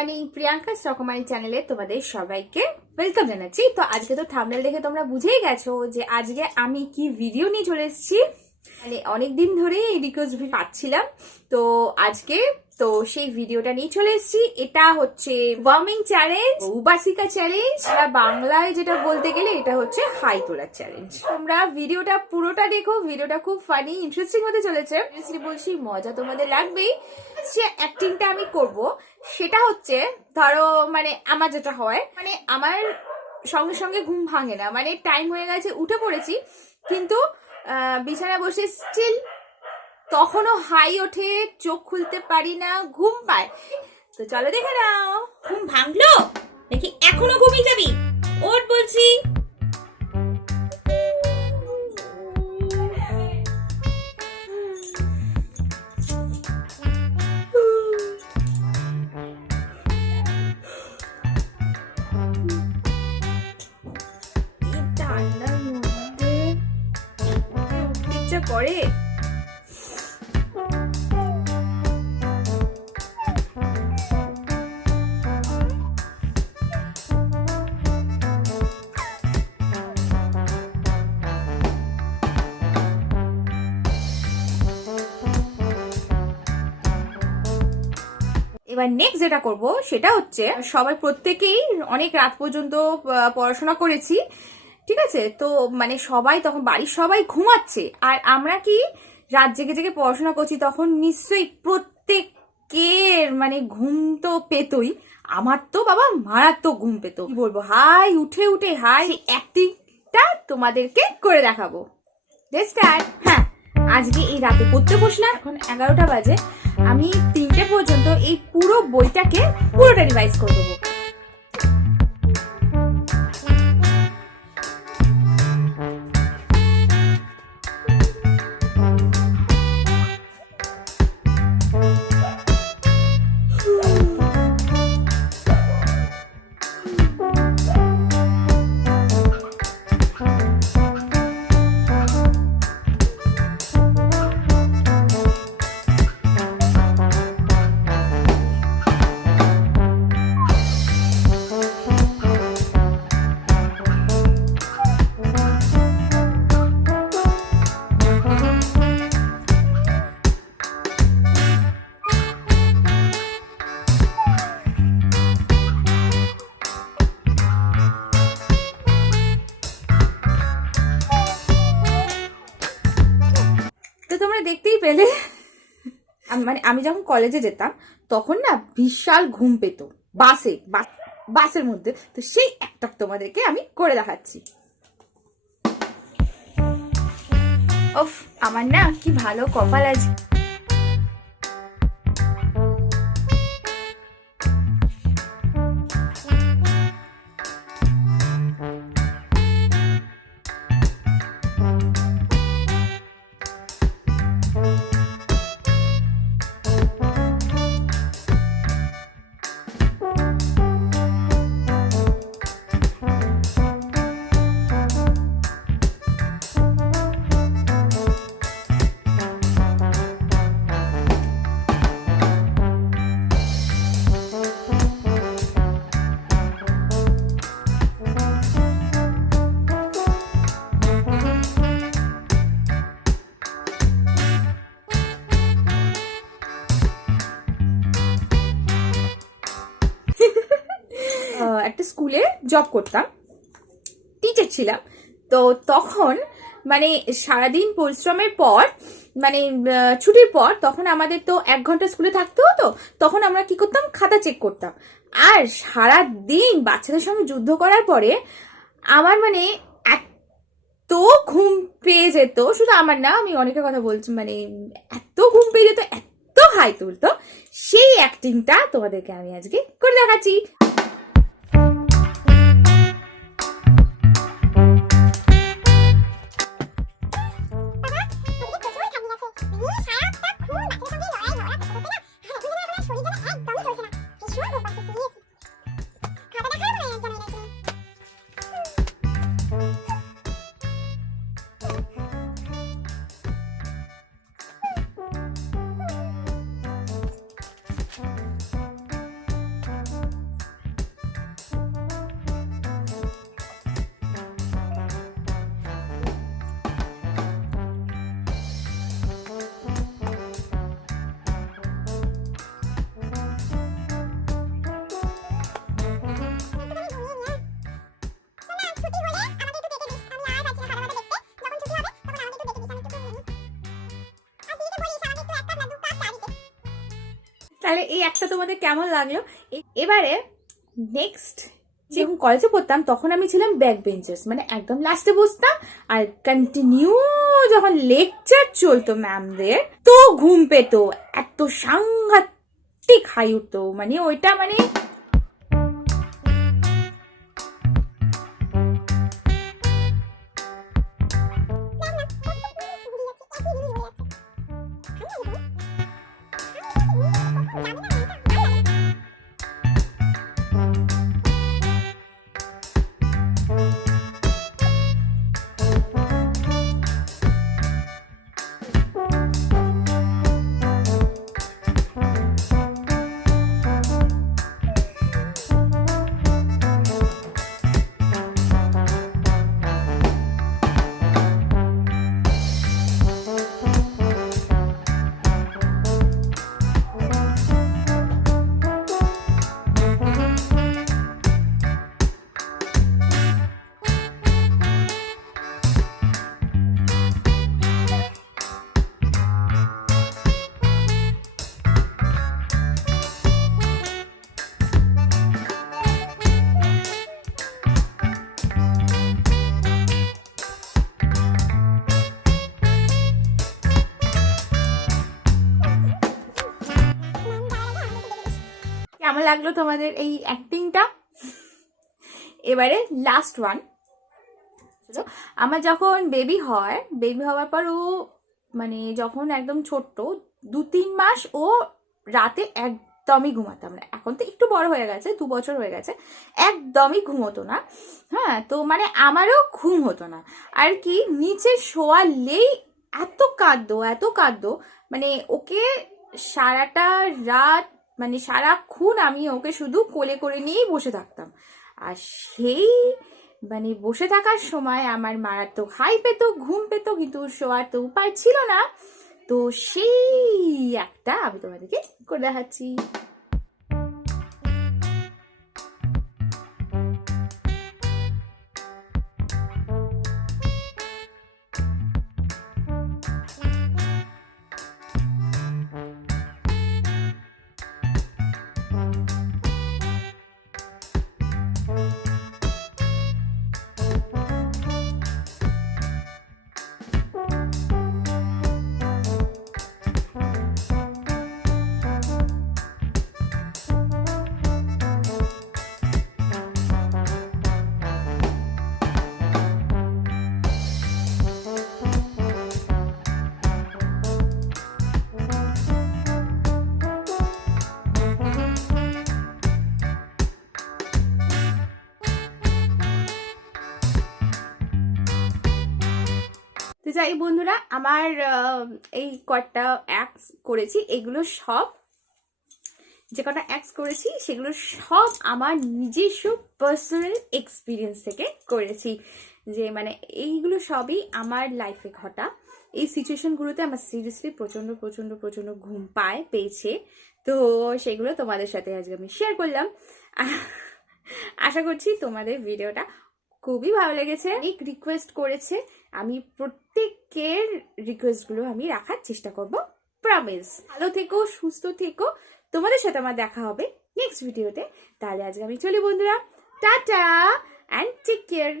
Morning Priyanka রকমারি চ্যানেলে তোমাদের সবাইকে ওয়েলকাম জানাচ্ছি। তো আজকে তো থাম্বনেল দেখে তোমরা বুঝেই গেছো যে আজকে আমি কি ভিডিও নিয়ে চলে এসেছি। মানে অনেকদিন ধরে এই রিকোয়েস্ট পাচ্ছিলাম, তো আজকে তো সেই ভিডিওটা নিয়ে চলে এসেছি। এটা হচ্ছে ওয়ার্মিং চ্যালেঞ্জ, উবাসিকা চ্যালেঞ্জ, আর বাংলায় যেটা বলতে গেলে এটা হচ্ছে হাই তোলার চ্যালেঞ্জ। তোমরা ভিডিওটা পুরোটা দেখো, ভিডিওটা খুব ফানি ইন্টারেস্টিং হতে চলেছে। বলছি মজা তোমাদের লাগবেই। যে অ্যাক্টিংটা আমি করব সেটা হচ্ছে, ধরো মানে আমার যেটা হয়, মানে আমার সঙ্গে সঙ্গে ঘুম ভাঙে না, মানে টাইম হয়ে গেছে উঠে পড়েছি কিন্তু বিছানা বসে স্টিল তখনও হাই ওঠে, চোখ খুলতে পারি না, ঘুম পায়। তো চলো দেখে নাও। ঘুম ভাঙলো নাকি এখনো ঘুমিয়ে যাবি? ওঠ বলছি। ঠান্ডার মধ্যে ইচ্ছা করে। এবার নেক্সট যেটা করব সেটা হচ্ছে, সবাই প্রত্যেকেই অনেক রাত পর্যন্ত পড়াশোনা করেছি, ঠিক আছে? তো মানে সবাই তখন বাড়ির সবাই ঘুমাচ্ছে, আর আমরা কি রাত জেগে জেগে পড়াশোনা করছি, তখন নিশ্চয়ই প্রত্যেকের মানে ঘুম তো পেতই। আমার তো বাবা মারাত্মক ঘুম পেত, কি বলবো, হাই উঠে উঠে হাই অ্যাক্টিংটা তোমাদেরকে করে দেখাবো। হ্যাঁ, আজকে এই রাতে পড়তে বসলাম, এখন 11টা বাজে। আমি 3টে পর্যন্ত এই পুরো বইটাকে পুরোটা রিভাইজ করে দেবো। তোমরা দেখতেই পেলে, মানে আমি যখন কলেজে যেতাম তখন না বিশাল ঘুম পেত বাসের মধ্যে। তো সেই একটা তোমাদেরকে আমি করে দেখাচ্ছি। ওফ, আমার না কি ভালো কপাল আছে। একটা স্কুলে জব করতাম, টিচার ছিলাম। তো তখন মানে সারাদিন পরিশ্রমের পর, মানে ছুটির পর, তখন আমাদের তো 1 ঘন্টা স্কুলে থাকতে হতো। তখন আমরা কি করতাম, খাতা চেক করতাম। আর সারাদিন বাচ্চাদের সঙ্গে যুদ্ধ করার পরে আমার মানে এত ঘুম পেয়ে যেত, শুধু আমার না, আমি অনেকের কথা বলছি, মানে এত ঘুম পেয়ে যেত, এত হাই তুলতো। সেই অ্যাক্টিংটা তোমাদেরকে আমি আজকে করে দেখাচ্ছি। তাহলে এই একটা তোমাদের কেমন লাগলো? এবারে নেক্সট, যখন কলেজে পড়তাম তখন আমি ছিলাম ব্যাক বেঞ্চার্স, মানে একদম লাস্টে বসতাম, আর কন্টিনিউ যখন লেকচার চলতো ম্যামদের তো ঘুম পেতো, এত সাংঘাতিক হাই উঠতো, মানে ওইটা মানে কেমন লাগলো তোমাদের এই অ্যাক্টিংটা? এবারে লাস্ট ওয়ান, আমার যখন বেবি হয়, বেবি হওয়ার পর ও মানে যখন একদম ছোট্ট 2-3 মাস ও রাতে একদমই ঘুমাতাম না। এখন তো একটু বড় হয়ে গেছে, 2 বছর হয়ে গেছে, একদমই ঘুমোতো না। হ্যাঁ, তো মানে আমারও ঘুম হতো না আর কি, নিচে শোয়ালেই এত কাঁদতো, মানে ওকে সারাটা রাত মানে সারাক্ষণ আমি ওকে শুধু কোলে করে নিয়েই বসে থাকতাম। আর সেই মানে বসে থাকার সময় আমার মারাত্মক হাই পেতো, ঘুম পেতো, কিন্তু শোয়ার তো উপায় ছিল না। তো সেই একটা আমি তোমাদেরকে করে দেখাচ্ছি। তো যাই বন্ধুরা, আমার এই কটা অ্যাক্টস করেছি, এগুলো সব যে কটা অ্যাক্টস করেছি সেগুলো সব আমার নিজস্ব পার্সোনাল এক্সপিরিয়েন্স থেকে করেছি। যে মানে এইগুলো সবই আমার লাইফে ঘটা। এই সিচুয়েশনগুলোতে আমার সিরিয়াসলি প্রচন্ড ঘুম পেয়েছে। তো সেগুলো তোমাদের সাথে আজকে আমি শেয়ার করলাম। আশা করছি তোমাদের ভিডিওটা খুবই ভালো লেগেছে। অনেক রিকোয়েস্ট করেছে, আমি প্রত্যেকের রিকোয়েস্টগুলো আমি রাখার চেষ্টা করব, প্রমিস। ভালো থেকো, সুস্থ থেকো, তোমাদের সাথে আমার দেখা হবে নেক্সট ভিডিওতে। তাহলে আজকে আমি চলি বন্ধুরা, টাটা অ্যান্ড টেক কেয়ার।